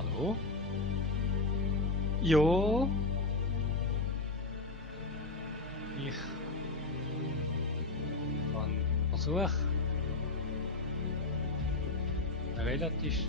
Hallo? Jo, ich habe Versuch relativ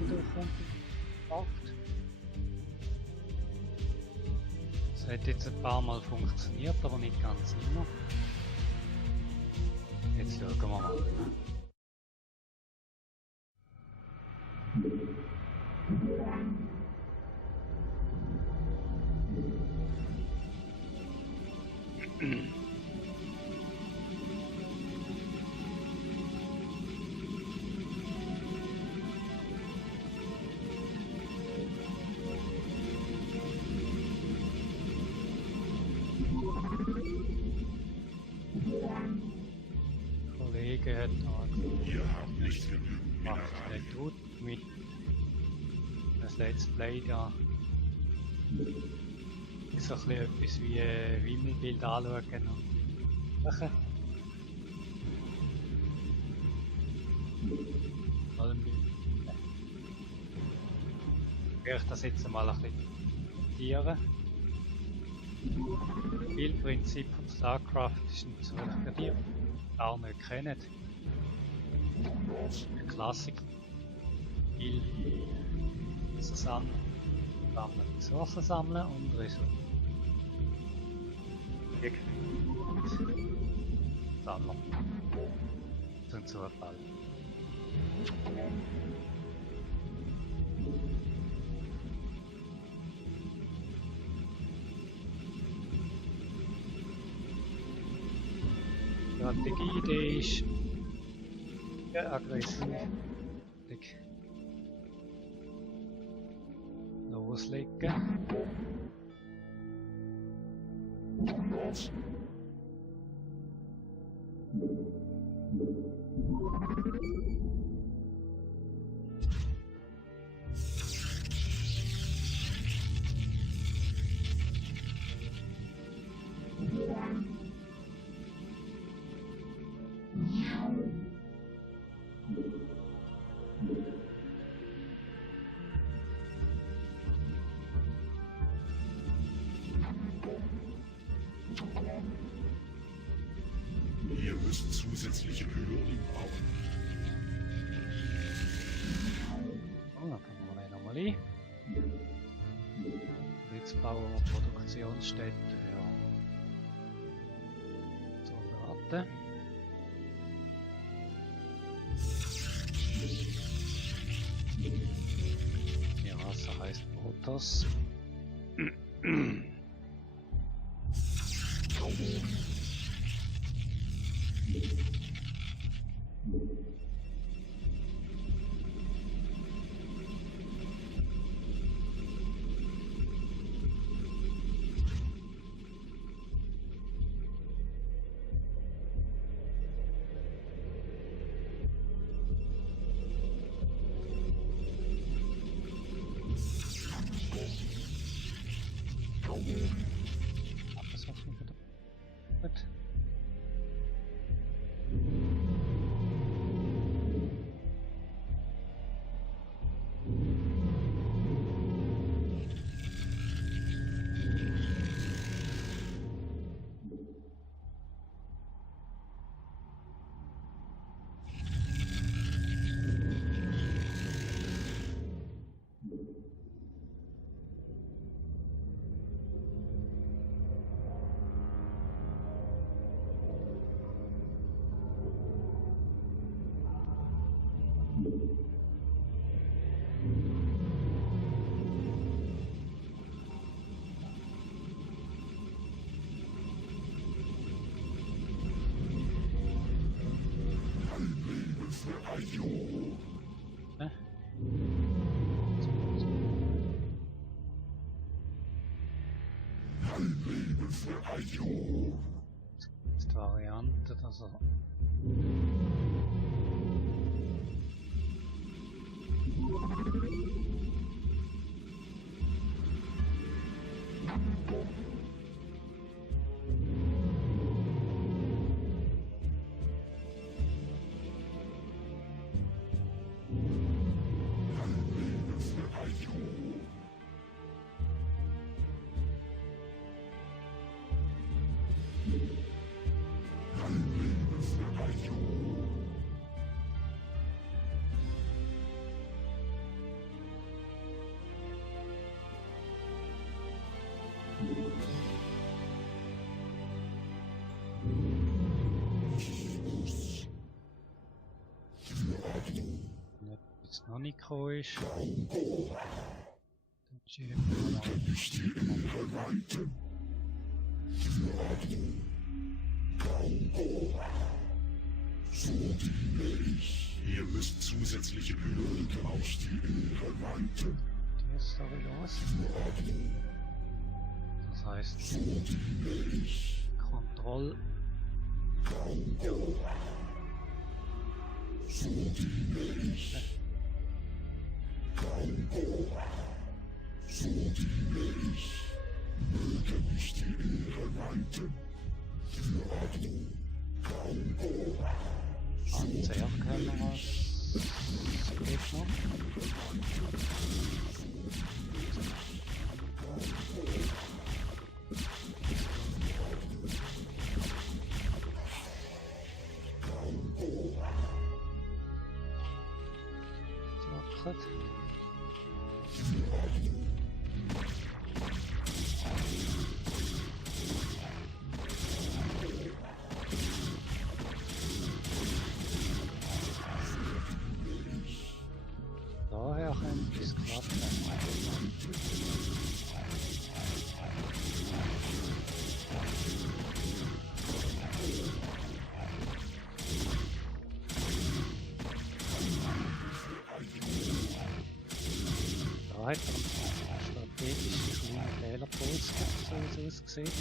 durchgebracht. Es hat jetzt ein paar Mal funktioniert, aber nicht ganz immer. Jetzt schauen wir mal. Kollege hat angefangen. Ihr habt nicht genügend Macht Mineralien. nicht gut mit das Let's Play da. Ist so ein bisschen etwas wie Wimmelbild anschauen und machen. Ich werde das jetzt mal ein bisschen kommentieren. Das Spielprinzip von StarCraft ist nicht so, für die gar nicht kennen. Ein Klassiker. Spiel sammeln, Ressourcen sammeln und Ressourcen sammeln. Zum Zufall. Die Strategieidee ist ja aggressiv. Loslegen. Ihr müsst zusätzliche Pylonen bauen. Oh, dann fangen wir nochmal ein. Jetzt bauen wir Produktionsstätte für Soldaten. Die Rasse heißt Protoss. Das war's schon wieder. Gut. Ne? Leben für Ajo. Ist die Variante, dass er noch nicht gekommen ist. Dann schieben wir mal. Ihr müsst zusätzliche Pylonen aus die Ehre leiten. Die ist so wie los. Das heißt, Kontroll. Anzeige können wir was. Geht noch. Zackert. Daher könnte es klappen. Da hat er strategische kleine Fehlerpuls gehabt, so wie es aussieht.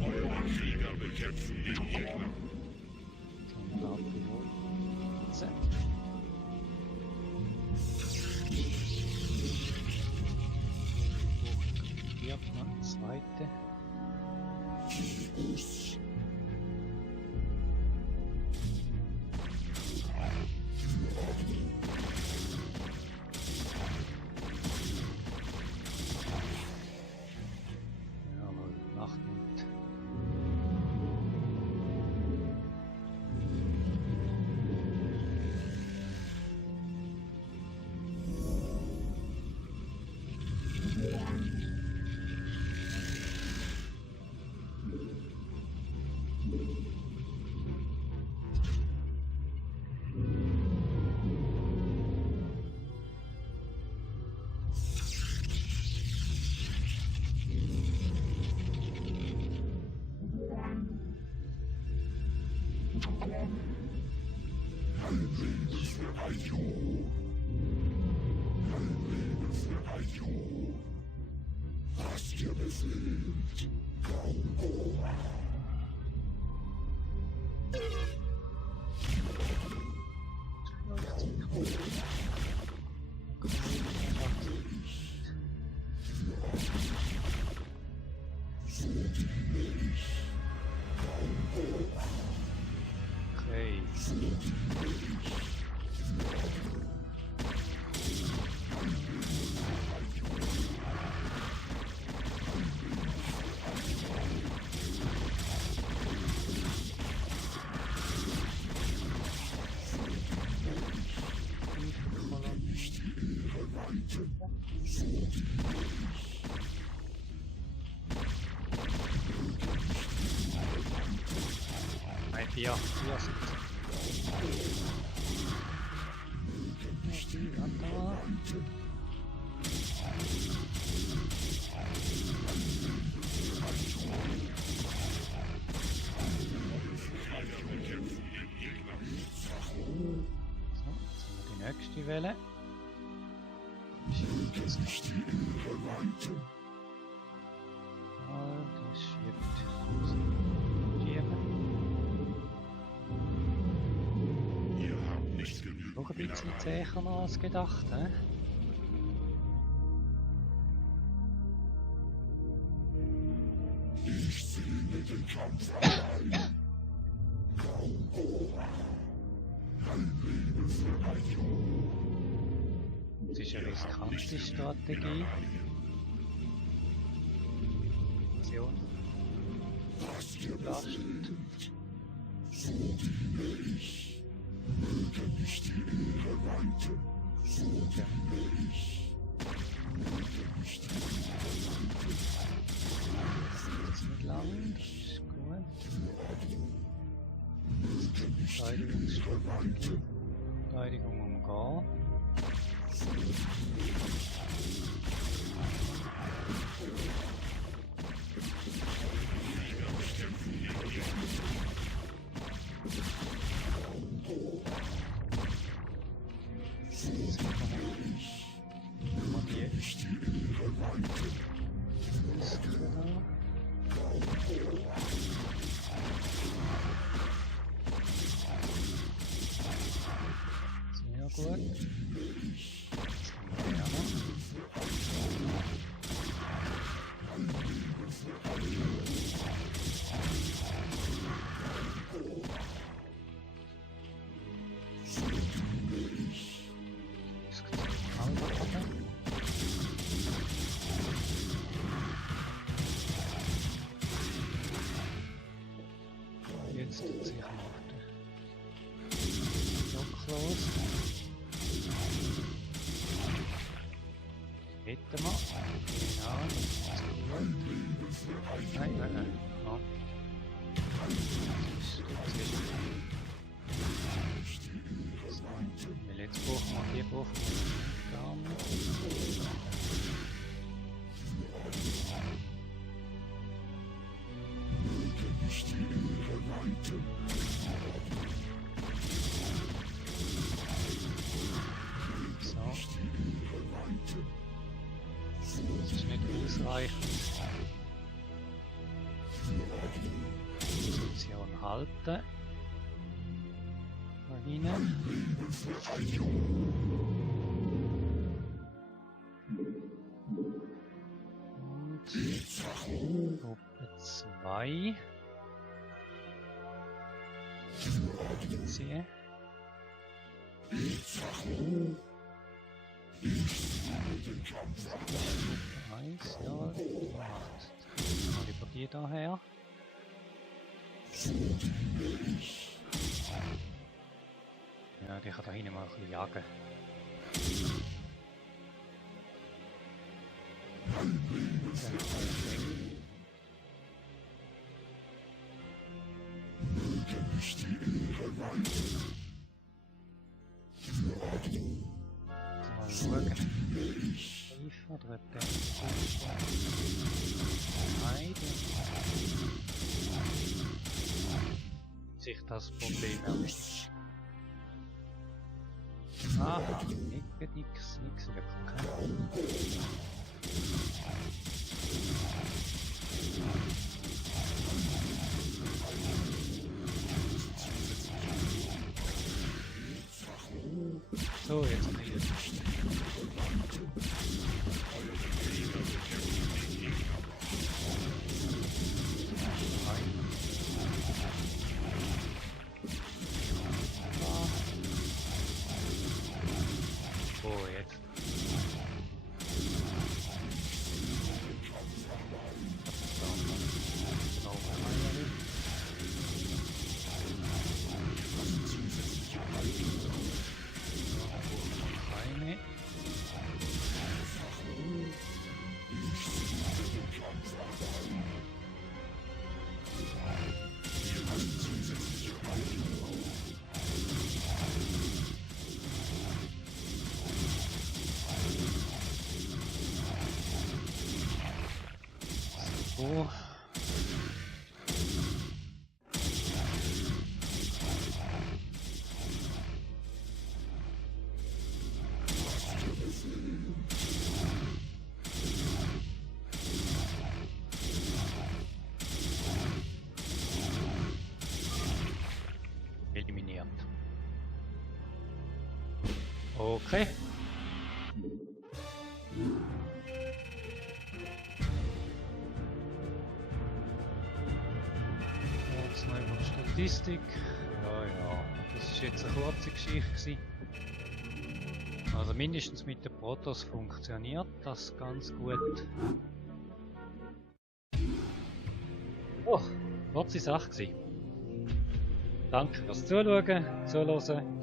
Eure Krieger bekämpfen den Gegner. Hier noch eine zweite. Jawohl, Nachtwind. Okay. Nein, vier sind die, warte mal. So, jetzt haben wir die nächste Welle. Das schiebt. Ihr habt nicht genügend Noch ein bisschen zäher noch als gedacht, hä? Ich sehe den Kampf allein. Ein Leben für ein Junge. Das ist eine riskante Strategie. Aktion. Was ihr Belastend. so diene ich. Möge mich die Ehre leiten. So diene ich. Möge mich die Ehre leiten. Das ist nicht lang, das ist gut. Möge Verteidigungsstrategie. Verteidigung umgehen. Sehr gut. Jetzt tut sich Martin Block los. Hätten wir. Genau, das ist gut. Nein. Ja. Weil jetzt brauchen wir die gar nicht. So. Das ist nicht ausreichend. Position halten. Da hinten. Und Gruppe 2. Siehe. Eins, ja, macht. Mal über die daher. Ja, die kann da hinten mal ein bisschen jagen. Mal schauen. Oder hat der Nein, sich das Problem erledigt. Aha, nix wirklich. So, jetzt kriege ich oh, jetzt. So. Eliminiert. Okay. Jetzt noch über die Statistik. Ja, das ist jetzt eine kurze Geschichte gewesen. Also mindestens mit den Protoss funktioniert das ganz gut. Oh, kurze Sache gewesen. Danke fürs Zuschauen, Zuhören.